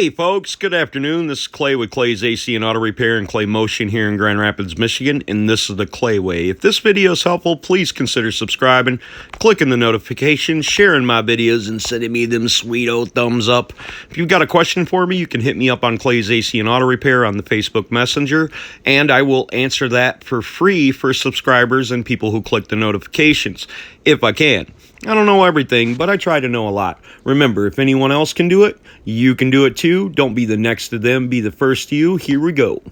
Hey folks, good afternoon. This is Clay with Clay's AC and Auto Repair and Clay Motion here in Grand Rapids, Michigan, and this is the Clay Way. If this video is helpful, please consider subscribing, clicking the notifications, sharing my videos, and sending me them sweet old thumbs up. If you've got a question for me, you can hit me up on Clay's AC and Auto Repair on the Facebook Messenger, and I will answer that for free for subscribers and people who click the notifications, if I can. I don't know everything, but I try to know a lot. Remember, if anyone else can do it, you can do it too. Don't be the next to them, be the first to you. Here we go.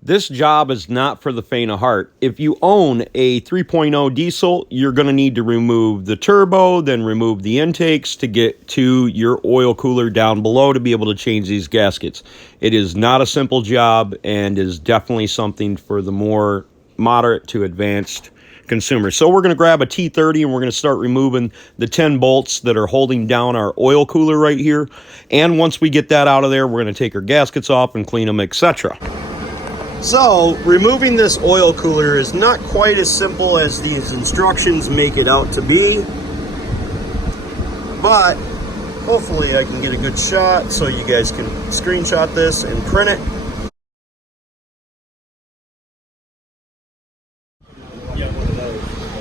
This job is not for the faint of heart. If you own a 3.0 diesel, you're going to need to remove the turbo, then remove the intakes to get to your oil cooler down below to be able to change these gaskets. It is not a simple job and is definitely something for the more moderate to advanced consumer. So we're going to grab a T30 and we're going to start removing the 10 bolts that are holding down our oil cooler right here. And once we get that out of there, we're going to take our gaskets off and clean them, etc. So removing this oil cooler is not quite as simple as these instructions make it out to be, but hopefully I can get a good shot so you guys can screenshot this and print it.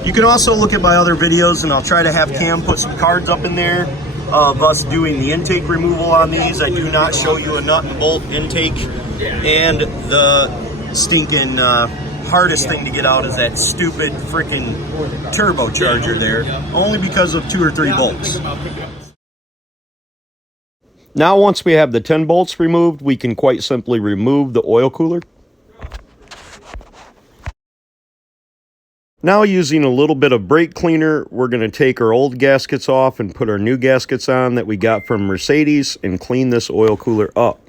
You can also look at my other videos, and I'll try to have Cam put some cards up in there of us doing the intake removal on these. I do not show you a nut and bolt intake, and the stinking hardest thing to get out is that stupid freaking turbocharger there, only because of 2 or 3 bolts. Now once we have the 10 bolts removed, we can quite simply remove the oil cooler. Now using a little bit of brake cleaner, we're going to take our old gaskets off and put our new gaskets on that we got from Mercedes and clean this oil cooler up.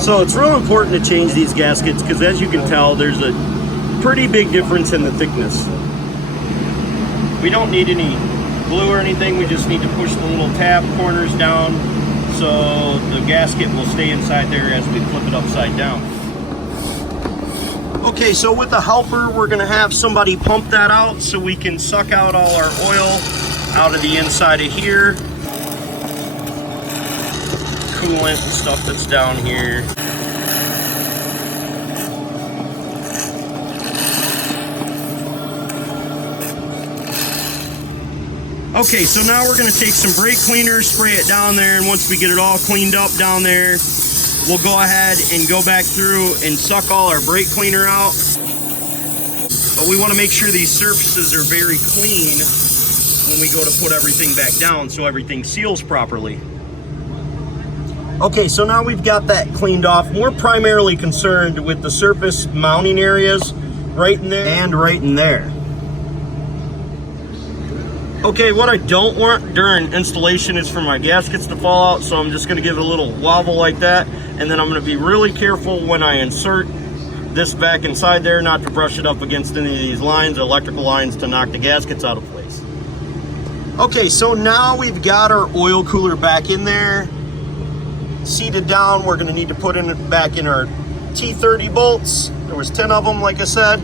So it's real important to change these gaskets because, as you can tell, there's a pretty big difference in the thickness. We don't need any glue or anything, we just need to push the little tab corners down so the gasket will stay inside there as we flip it upside down. Okay, so with the helper, we're gonna have somebody pump that out so we can suck out all our oil out of the inside of here. Coolant and stuff that's down here. Okay, so now we're going to take some brake cleaner, spray it down there, and once we get it all cleaned up down there, we'll go ahead and go back through and suck all our brake cleaner out. But we want to make sure these surfaces are very clean when we go to put everything back down so everything seals properly. Okay, so now we've got that cleaned off. We're primarily concerned with the surface mounting areas right in there and right in there. Okay, what I don't want during installation is for my gaskets to fall out, so I'm just going to give it a little wobble like that, and then I'm going to be really careful when I insert this back inside there not to brush it up against any of these lines, electrical lines, to knock the gaskets out of place. Okay, so now we've got our oil cooler back in there, seated down. We're going to need to put it back in our T30 bolts. There was 10 of them, like I said.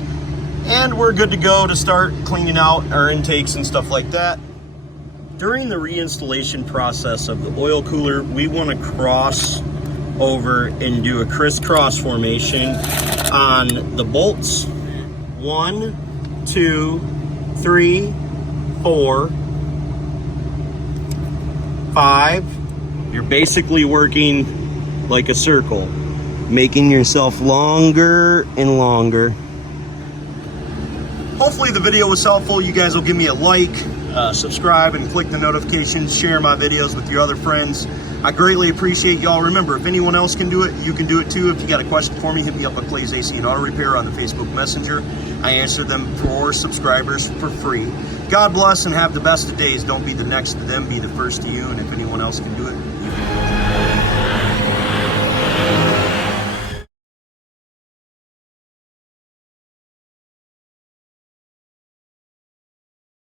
And we're good to go to start cleaning out our intakes and stuff like that. During the reinstallation process of the oil cooler, we want to cross over and do a crisscross formation on the bolts. 1, 2, 3, 4, 5. You're basically working like a circle, making yourself longer and longer. Hopefully the video was helpful. You guys will give me a like, subscribe, and click the notifications, share my videos with your other friends. I greatly appreciate y'all. Remember, if anyone else can do it, you can do it too. If you got a question for me, hit me up at Clay's AC and Auto Repair on the Facebook Messenger. I answer them for subscribers for free. God bless and have the best of days. Don't be the next to them, be the first to you. And if anyone else can do it, you can do it.